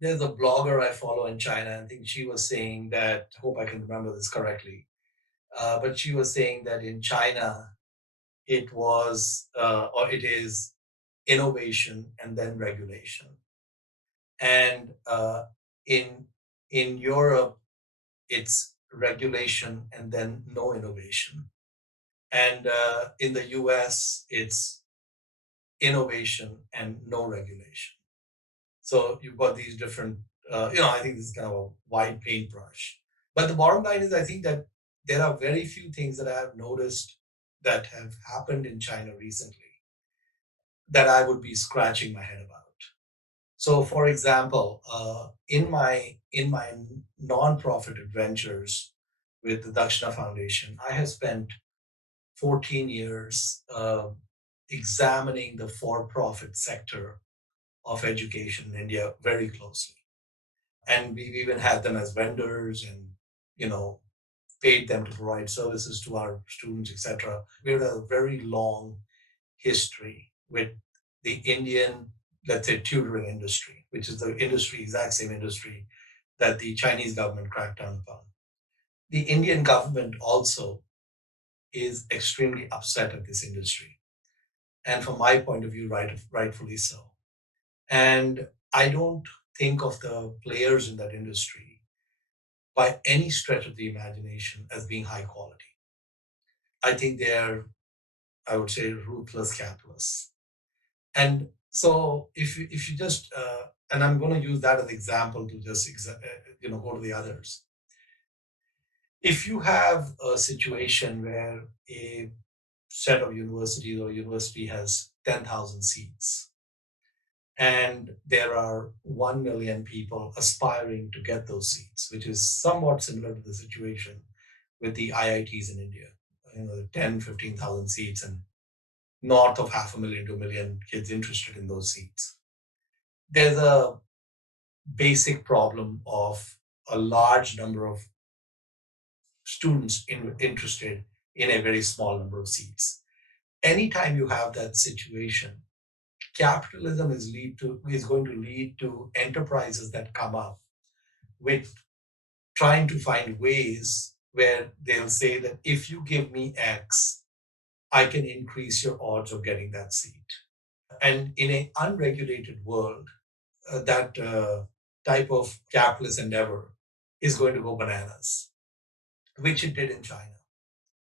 There's a blogger I follow in China. I think she was saying that, hope I can remember this correctly, but she was saying that in China, it was, or it is innovation and then regulation. And in in Europe, it's regulation and then no innovation. And in the US, it's innovation and no regulation. So you've got these different, I think this is kind of a wide paintbrush. But the bottom line is, I think that there are very few things that I have noticed that have happened in China recently that I would be scratching my head about. So, for example, in my nonprofit adventures with the Dakshina Foundation, I have spent 14 years examining the for-profit sector of education in India very closely. And we've even had them as vendors and, you know, paid them to provide services to our students, etc. We had a very long history with the Indian, let's say, tutoring industry, which is the industry, exact same industry that the Chinese government cracked down upon. The Indian government also is extremely upset at this industry. And from my point of view, rightfully so. And I don't think of the players in that industry by any stretch of the imagination as being high quality. I think they're, I would say, ruthless capitalists. And so if you just and I'm going to use that as an example to just go to the others. If you have a situation where a set of universities or university has 10,000 seats and there are 1 million people aspiring to get those seats, which is somewhat similar to the situation with the IITs in India. 10, 15,000 seats and north of half a million to a million kids interested in those seats. There's a basic problem of a large number of students interested in a very small number of seats. Anytime you have that situation, capitalism is going to lead to enterprises that come up with trying to find ways where they'll say that if you give me X, I can increase your odds of getting that seat. And in an unregulated world, that type of capitalist endeavor is going to go bananas, which it did in China.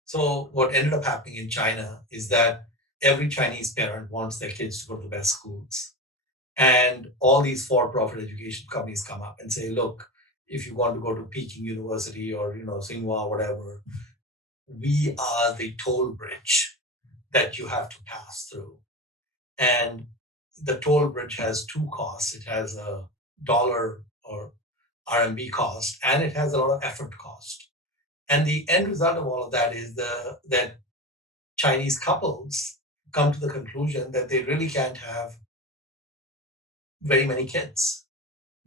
So, what ended up happening in China is that every Chinese parent wants their kids to go to the best schools. And all these for profit education companies come up and say, look, if you want to go to Peking University or, Tsinghua, whatever, we are the toll bridge that you have to pass through. And the toll bridge has two costs. It has a dollar or RMB cost, and it has a lot of effort cost. And the end result of all of that is that Chinese couples come to the conclusion that they really can't have very many kids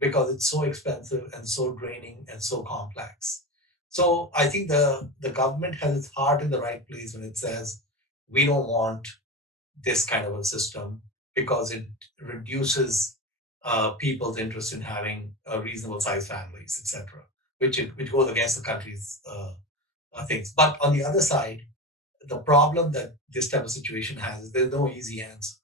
because it's so expensive and so draining and so complex. So I think the government has its heart in the right place when it says we don't want this kind of a system because it reduces people's interest in having reasonable sized families, etc., which goes against the country's things. But on the other side, the problem that this type of situation has is there's no easy answer.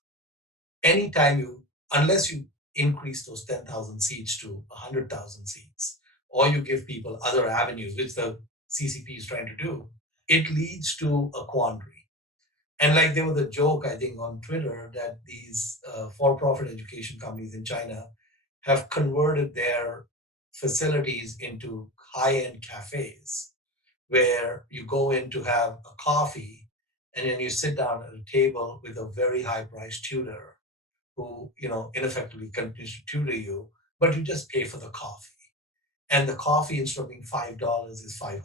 Anytime you, unless you increase those 10,000 seats to 100,000 seats, or you give people other avenues, which the CCP is trying to do, it leads to a quandary. And like there was a joke, I think, on Twitter that these for-profit education companies in China have converted their facilities into high-end cafes where you go in to have a coffee and then you sit down at a table with a very high-priced tutor who, ineffectively continues to tutor you, but you just pay for the coffee. And the coffee, instead of being $5, is $500.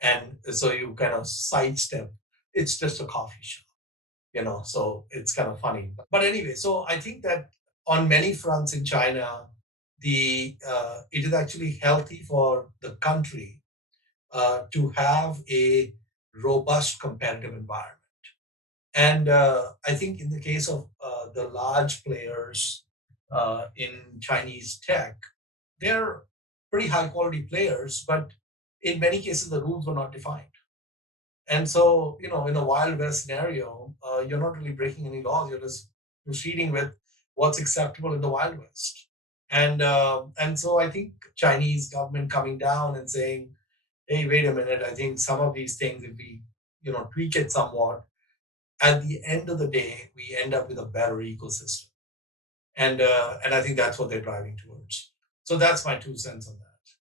And so you kind of sidestep, it's just a coffee shop, so it's kind of funny. But anyway, so I think that on many fronts in China, it is actually healthy for the country to have a robust competitive environment. And I think in the case of the large players, in Chinese tech, they're pretty high quality players, but in many cases the rules were not defined. And so, in a Wild West scenario, you're not really breaking any laws. You're just proceeding with what's acceptable in the Wild West. And so I think Chinese government coming down and saying, "Hey, wait a minute. I think some of these things, if we tweak it somewhat, at the end of the day, we end up with a better ecosystem." And I think that's what they're driving towards. So that's my 2 cents on that.